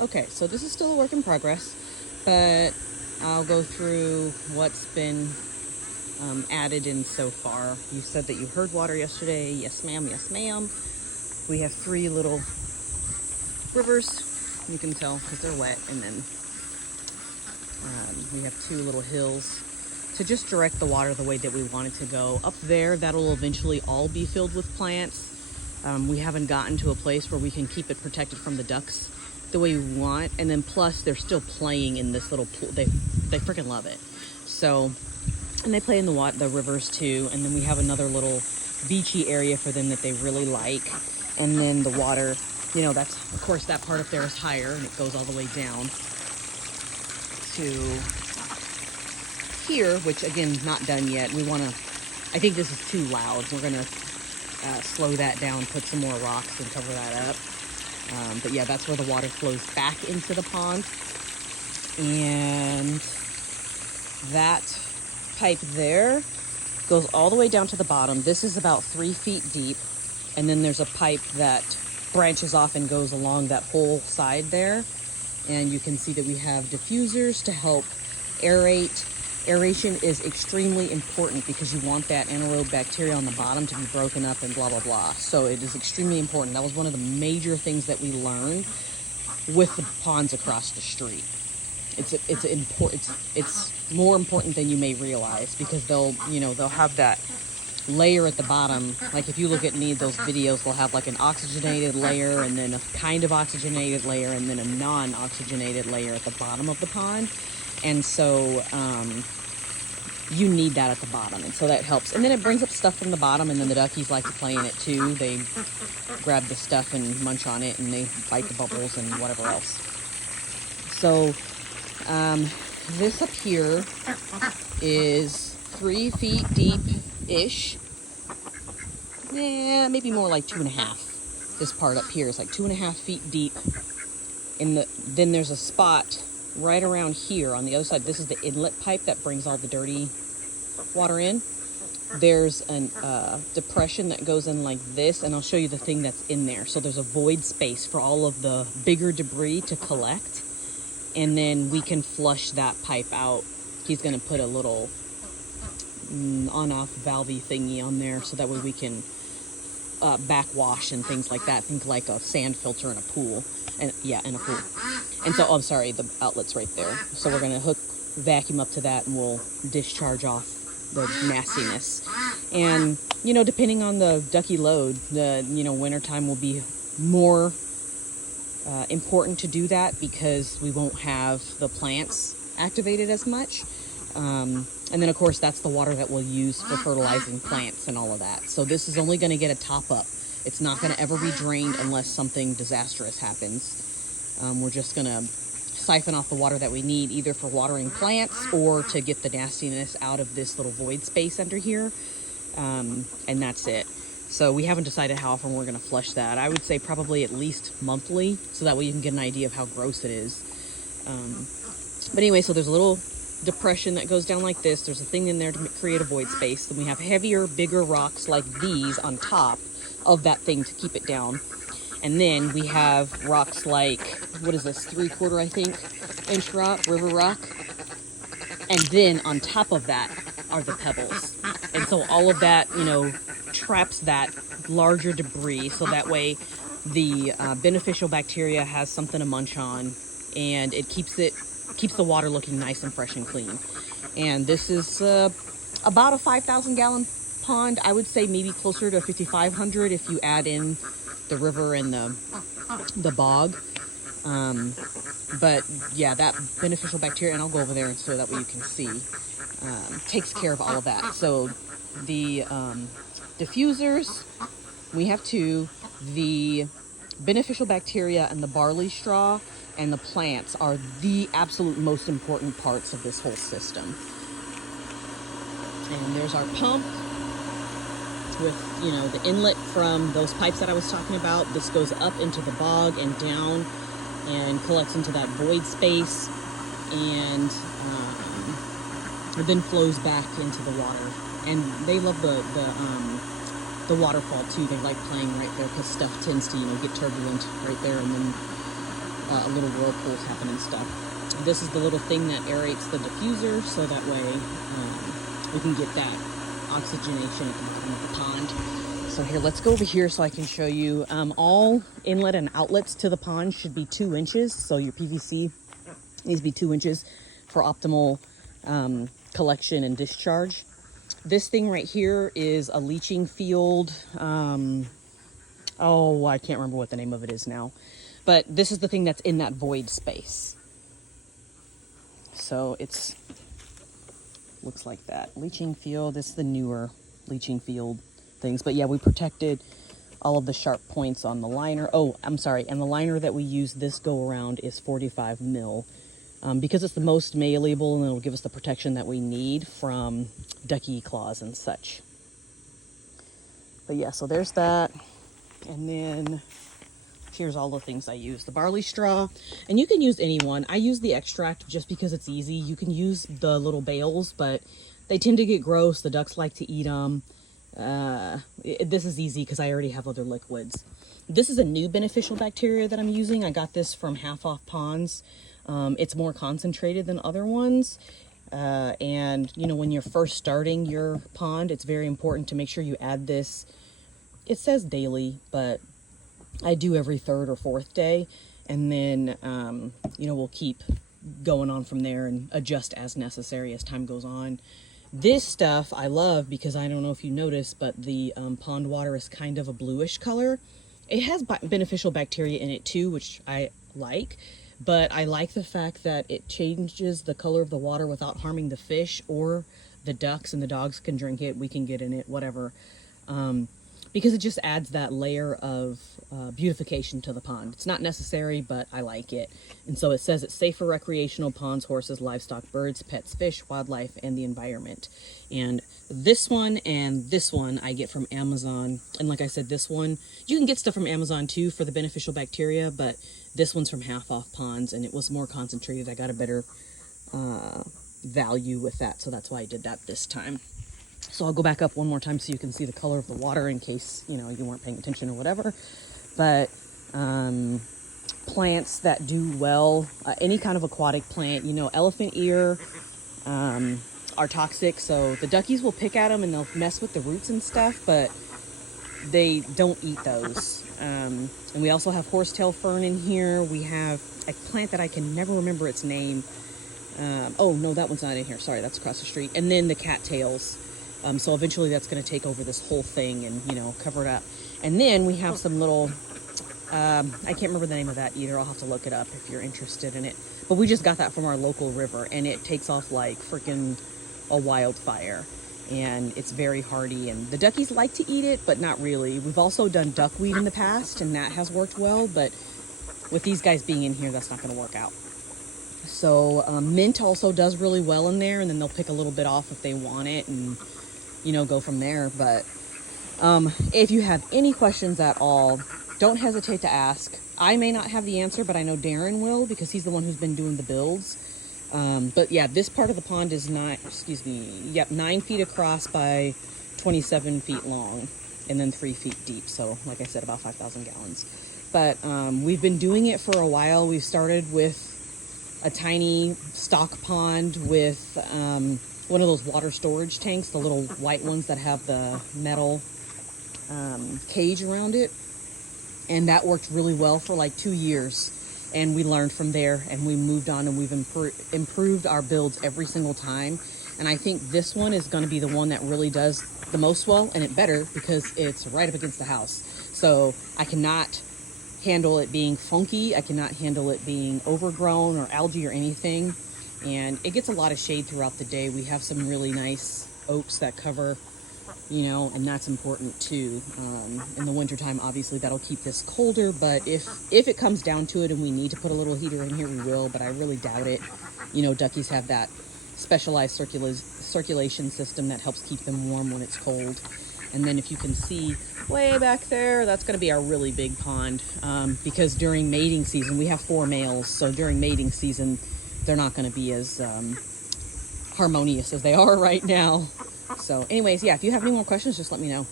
Okay, so this is still a work in progress, but I'll go through what's been added in so far. You said that you heard water yesterday. Yes, ma'am. Yes, ma'am. We have 3 little rivers. You can tell because they're wet. And then we have 2 little hills to just direct the water the way that we want it to go. Up there, that'll eventually all be filled with plants. We haven't gotten to a place where we can keep it protected from the ducks the way we want. And then plus, they're still playing in this little pool. They freaking love it. So, and they play in the rivers too. And then we have another little beachy area for them that they really like. And then the water, you know, that's, of course, that part up there is higher and it goes all the way down to here, which again, not done yet. We want to, I think this is too loud. We're going to slow that down, put some more rocks and cover that up. But yeah, that's where the water flows back into the pond. And that pipe there goes all the way down to the bottom. This is about 3 feet deep. And then there's a pipe that branches off and goes along that whole side there. And you can see that we have diffusers to help aerate. Aeration is extremely important because you want that anaerobic bacteria on the bottom to be broken up and blah, blah, blah. So it is extremely important. That was one of the major things that we learned with the ponds across the street. It's more important than you may realize because they'll have that layer at the bottom. Like if you look at any of those videos, they'll have like an oxygenated layer and then a kind of oxygenated layer and then a non-oxygenated layer at the bottom of the pond. And so you need that at the bottom, and so that helps. And then it brings up stuff from the bottom, and then the duckies like to play in it too. They grab the stuff and munch on it, and they bite the bubbles and whatever else. So this up here is 3 feet deep-ish. Yeah, maybe more like 2.5. This part up here is like 2.5 feet deep. Then there's a spot right around here on the other side. This is the inlet pipe that brings all the dirty water in. There's a depression that goes in like this, and I'll show you the thing that's in there. So there's a void space for all of the bigger debris to collect, and then we can flush that pipe out. He's going to put a little on-off valvey thingy on there so that way we can backwash and things like that. Think like a sand filter in a pool. And yeah, in a pool. And so, I'm sorry, the outlet's right there. So we're going to vacuum up to that, and we'll discharge off the nastiness. And, you know, depending on the ducky load, wintertime will be more important to do that because we won't have the plants activated as much. And then, of course, that's the water that we'll use for fertilizing plants and all of that. So this is only going to get a top up. It's not going to ever be drained unless something disastrous happens. We're just going to siphon off the water that we need either for watering plants or to get the nastiness out of this little void space under here. And that's it. So we haven't decided how often we're going to flush that. I would say probably at least monthly, so that way you can get an idea of how gross it is. But anyway, so there's a little depression that goes down like this. There's a thing in there to create a void space. Then we have heavier, bigger rocks like these on top of that thing to keep it down. And then we have rocks like, what is this, 3/4, I think, inch rock, river rock. And then on top of that are the pebbles. And so all of that, traps that larger debris. So that way the beneficial bacteria has something to munch on, and it keeps the water looking nice and fresh and clean. And this is about a 5,000 gallon pond. I would say maybe closer to 5,500 if you add in the river and the bog. But yeah, that beneficial bacteria, and I'll go over there so that way you can see, takes care of all of that. So the diffusers, we have 2. The beneficial bacteria and the barley straw and the plants are the absolute most important parts of this whole system. And there's our pump with, the inlet from those pipes that I was talking about. This goes up into the bog and down and collects into that void space, and then flows back into the water. And they love the waterfall too. They like playing right there because stuff tends to, get turbulent right there, and then little whirlpools happen and stuff. This is the little thing that aerates the diffuser, so that way we can get that oxygenation at the bottom of the pond. So here, let's go over here so I can show you. All inlet and outlets to the pond should be 2 inches. So your PVC needs to be 2 inches for optimal collection and discharge. This thing right here is a leaching field. Oh, I can't remember what the name of it is now. But this is the thing that's in that void space. So it's looks like that. Leaching field, this is the newer leaching field things. But yeah, we protected all of the sharp points on the liner. Oh, I'm sorry. And the liner that we use this go around is 45 mil. Because it's the most malleable, and it'll give us the protection that we need from ducky claws and such. But yeah, so there's that. And then here's all the things I use. The barley straw, and you can use any one. I use the extract just because it's easy. You can use the little bales, but they tend to get gross. The ducks like to eat them. This is easy because I already have other liquids. This is a new beneficial bacteria that I'm using. I got this from Half Off Ponds. It's more concentrated than other ones. And you know, when you're first starting your pond, it's very important to make sure you add this. It says daily, but I do every 3rd or 4th day. And then, you know, we'll keep going on from there and adjust as necessary as time goes on. This stuff I love because I don't know if you noticed, but the pond water is kind of a bluish color. It has beneficial bacteria in it too, which I like. But I like the fact that it changes the color of the water without harming the fish or the ducks, and the dogs can drink it, we can get in it, whatever. Because it just adds that layer of beautification to the pond. It's not necessary, but I like it. And so it says it's safe for recreational ponds, horses, livestock, birds, pets, fish, wildlife, and the environment. And this one and this one I get from Amazon. And like I said, this one, you can get stuff from Amazon too for the beneficial bacteria, but this one's from Half Off Ponds, and it was more concentrated. I got a better value with that, so that's why I did that this time. So I'll go back up one more time so you can see the color of the water in case, you know, you weren't paying attention or whatever. But plants that do well, any kind of aquatic plant, you know, elephant ear are toxic. So the duckies will pick at them and they'll mess with the roots and stuff, but they don't eat those. And we also have horsetail fern in here. We have a plant that I can never remember its name. Oh, no, that one's not in here. Sorry, that's across the street. And then the cattails. So eventually that's going to take over this whole thing and, you know, cover it up. And then we have some little, I can't remember the name of that either. I'll have to look it up if you're interested in it. But we just got that from our local river, and it takes off like freaking a wildfire. And it's very hardy, and the duckies like to eat it, but not really. We've also done duckweed in the past, and that has worked well, but with these guys being in here, that's not going to work out. So mint also does really well in there, and then they'll pick a little bit off if they want it and, you know, go from there. But if you have any questions at all, don't hesitate to ask. I may not have the answer, but I know Darren will, because he's the one who's been doing the builds. But yeah, this part of the pond is 9 feet across by 27 feet long, and then 3 feet deep. So like I said, about 5,000 gallons. But we've been doing it for a while. We started with a tiny stock pond with one of those water storage tanks, the little white ones that have the metal cage around it. And that worked really well for like 2 years. And we learned from there, and we moved on, and we've improved our builds every single time. And I think this one is going to be the one that really does the most well, and it better because it's right up against the house. So I cannot handle it being funky. I cannot handle it being overgrown or algae or anything. And it gets a lot of shade throughout the day. We have some really nice oaks that cover, you know, and that's important too. In the wintertime, obviously that'll keep this colder, but if it comes down to it and we need to put a little heater in here, we will, but I really doubt it. You know, duckies have that specialized circulation system that helps keep them warm when it's cold. And then if you can see way back there, that's going to be our really big pond, because during mating season, we have 4 males, so during mating season, they're not going to be as harmonious as they are right now. So anyways, yeah, if you have any more questions, just let me know.